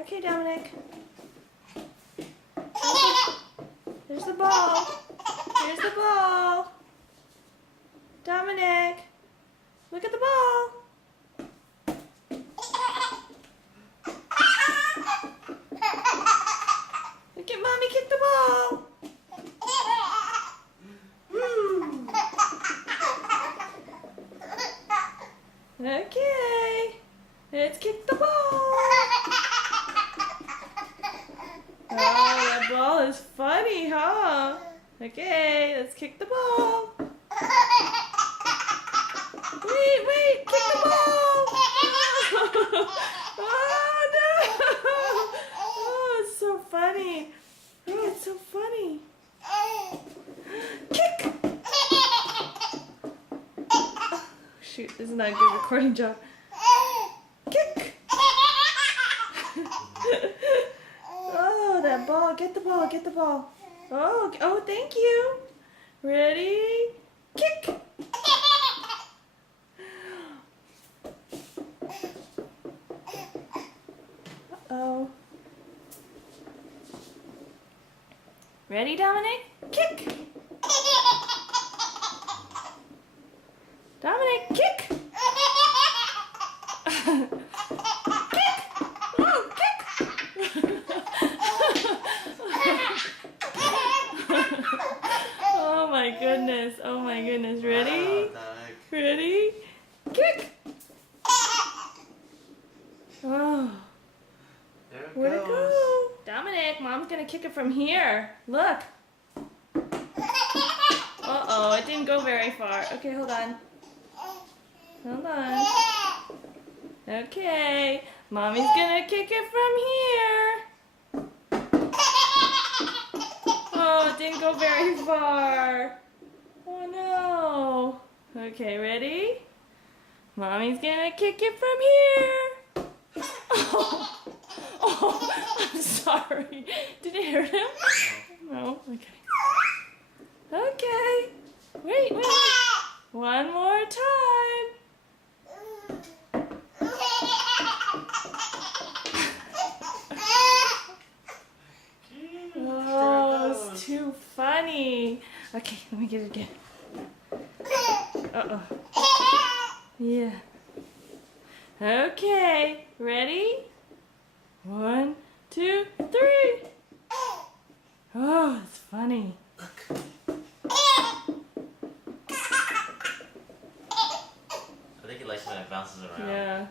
Okay, Dominic. Okay. There's the ball. Here's the ball. Dominic, look at the ball. Look at Mommy kick the ball. Okay, let's kick the ball. Oh, that ball is funny, huh? Okay, let's kick the ball. Wait, kick the ball. Oh, no. Oh, it's so funny. Oh, it's so funny. Kick. Oh, shoot, this is not a good recording job. Kick. Oh, that ball. Get the ball, get the ball. Oh, thank you. Ready? Kick. Uh-oh. Ready, Dominic? Kick. Dominic, kick. Kick. Oh, kick. Oh my goodness. Oh my goodness. Ready? Ready? Kick. Oh. There it Where'd it goes. go? Dominic, Mom's gonna kick it from here. Look. Uh-oh, it didn't go very far. Okay, hold on. Hold on. Okay, Mommy's gonna kick it from here. Oh, it didn't go very far. Oh no. Okay, ready? Mommy's gonna kick it from here. Oh, I'm sorry. Did it hurt him? No? Okay. Okay. Wait. One more time. Oh, it's too funny. Okay, let me get it again. Uh-oh. Yeah. Okay, ready? 1, 2, 3. Oh, it's funny. I think he likes when it bounces around. Yeah.